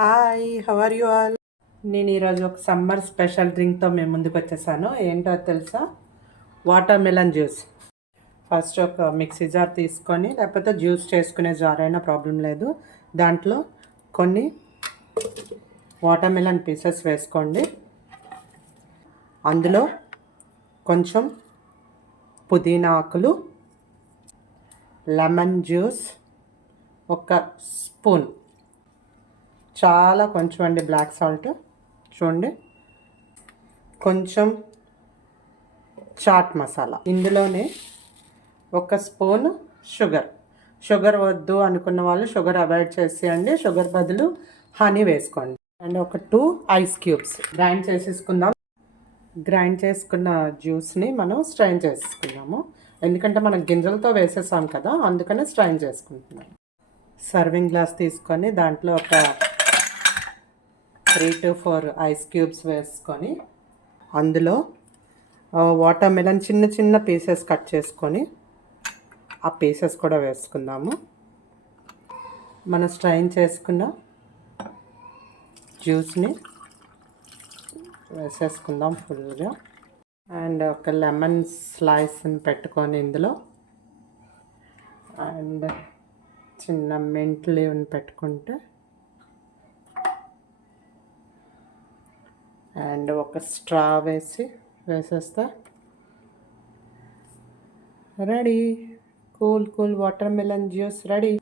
Hi, how are you all? నేను ఈరోజు ఒక సమ్మర్ స్పెషల్ డ్రింక్తో మేము ముందుకు వచ్చేసాను. ఏంటో తెలుసా? Water melon juice. ఫస్ట్ ఒక మిక్సీ జార్ తీసుకొని, లేకపోతే జ్యూస్ చేసుకునే జార్ అయినా ప్రాబ్లం లేదు. దాంట్లో కొన్ని వాటర్ మిలన్ పీసెస్ వేసుకోండి. అందులో కొంచెం పుదీనా ఆకులు, లెమన్ జ్యూస్ ఒక స్పూన్, చాలా కొంచెం అండి బ్లాక్ సాల్ట్ చూడండి, కొంచెం చాట్ మసాలా, ఇందులోనే ఒక స్పూన్ షుగర్ వద్దు అనుకున్న వాళ్ళు షుగర్ అవాయిడ్ చేసేయండి. షుగర్ బదులు హనీ వేసుకోండి. అండ్ ఒక 2 ఐస్ క్యూబ్స్ గ్రైండ్ చేసుకున్న జ్యూస్ని మనం స్ట్రైన్ చేసుకున్నాము. ఎందుకంటే మనం గింజలతో వేసేసాం కదా, అందుకనే స్ట్రైన్ చేసుకుంటున్నాం. సర్వింగ్ గ్లాస్ తీసుకొని దాంట్లో ఒక 3 to 4 ఐస్ క్యూబ్స్ వేసుకొని, అందులో వాటర్ మిలన్ చిన్న చిన్న పీసెస్ కట్ చేసుకొని ఆ పీసెస్ కూడా వేసుకుందాము. మనం స్ట్రైన్ చేసుకున్న జ్యూస్ని వేసేసుకుందాం ఫుల్గా. అండ్ ఒక లెమన్ స్లైస్ని పెట్టుకొని ఇందులో, అండ్ చిన్న మింట్ లీవ్ని పెట్టుకుంటే, అండ్ ఒక స్ట్రా వేసేస్తే ready. Cool water melon juice ready.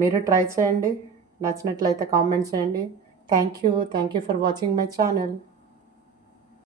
మీరు ట్రై చేయండి. నచ్చినట్లయితే కామెంట్ చేయండి. Thank you for watching my channel.